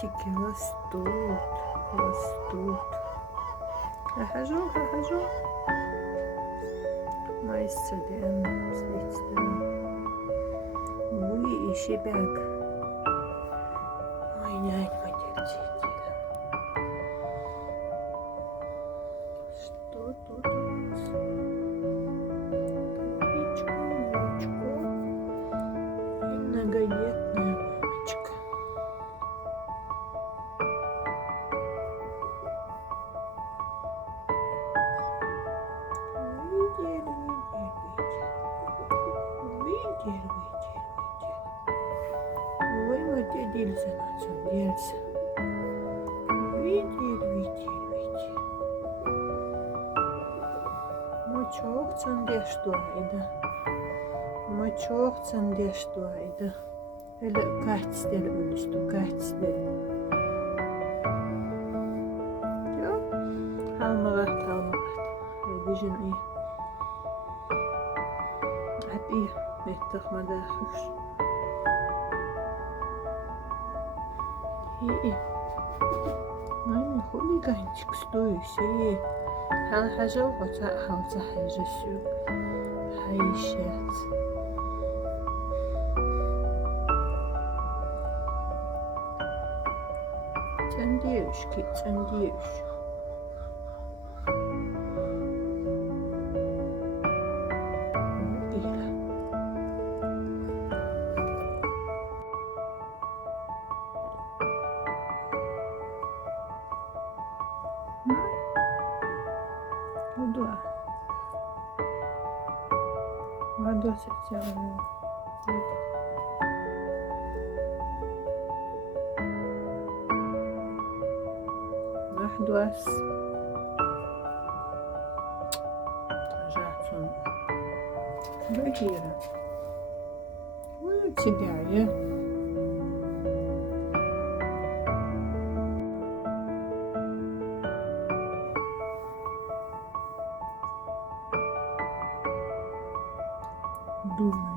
Цветики растут, растут. Хожу. Mayıs diyorum, seçtim. Bu işi bak. Oynayma gerçekten. Что тут у нас? Молочко. И многодетная мамочка. Видели. Ой, вот и делся на чем делся. Видели. Moçoksan deştuaydı. Moçoksan deştuaydı. Öyle kaçtır ölüştü, kaçtır. Yok. Halmagat. Bizim iyi. Hep iyi. Mettakmada hoş. İyi. Aynen хулиганчик, стоящий. حاجة وحاجة شو حيشات تنديش كي تنديش Воду сетевую. Вахдуас. Жацун. Багира. Ой, у тебя я. Думаю.